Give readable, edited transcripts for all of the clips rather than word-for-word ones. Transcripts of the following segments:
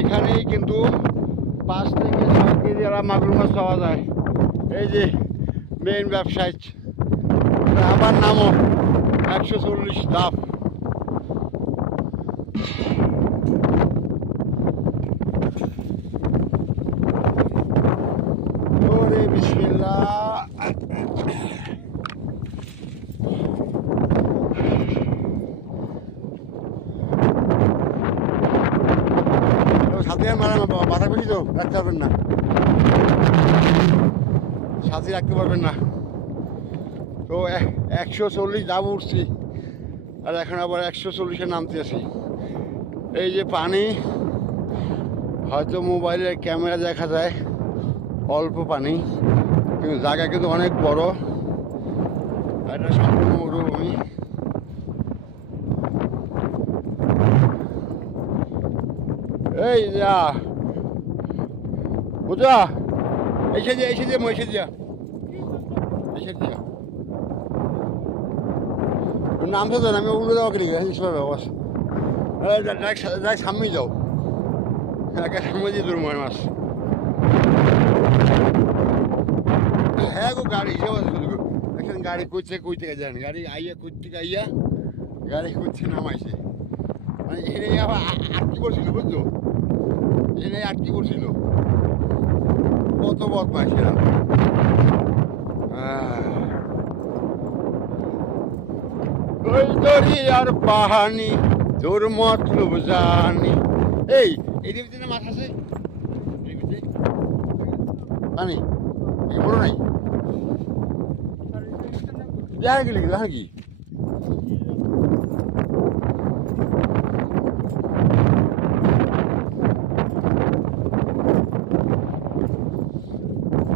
এখানেই কিন্তু 5 থেকে 6 কেজি মাগুর মাছ পাওয়া যায়। এই যে মেইন ব্যবসায়ী, আবার নামও 140 লাভ। ওরে বিসমিল্লাহ। সাথে মাথা খুশি তো রাখতে পারবেন না, সাথে রাখতে পারবেন না। তো 140 দাম উঠছি, আর এখন আবার 140-এ নামতে আছি। এই যে পানি, হয়তো মোবাইলের ক্যামেরা দেখা যায় অল্প পানি, কিন্তু জায়গা কিন্তু অনেক বড়। এটা সম্পূর্ণ মরুভূমি। এই যা বুঝা, এসে যা এসে যা এসে যা এসে যা নাম তো দেন, আমি উড়ে যাওয়া যাই সামনে যাও, সামনে দিয়ে দূর মাছ। হ্যাঁ গো, গাড়ি হিসেবে আছে শুধু। এখন গাড়ি করছে কই থেকে যান, গাড়ি আইয়া কই থেকে আইয়া গাড়ি করছে নামাইছে, মানে এনে আবার আটকি করছিল, বুঝছো? এনে আটকি করছিল। কত বদমাইশ এরা। ওই দরিয়ার পাহানি তোর মতলব জানি। এই এদের ভিতরে মাছ আছে, পানি বড় নাই, দেখা গেলি দেখা কি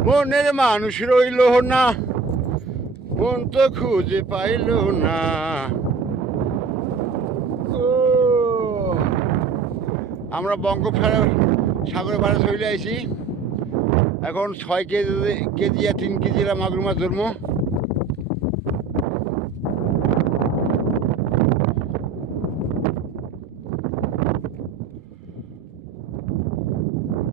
মনের মানুষ রইল না, মন তো খুঁজে পাইল না। আমরা বঙ্গোপসাগরের পাড়ে চলে আইছি। এখন 6 কেজি আর 3 কেজি মাগুর মাছ ধরবো।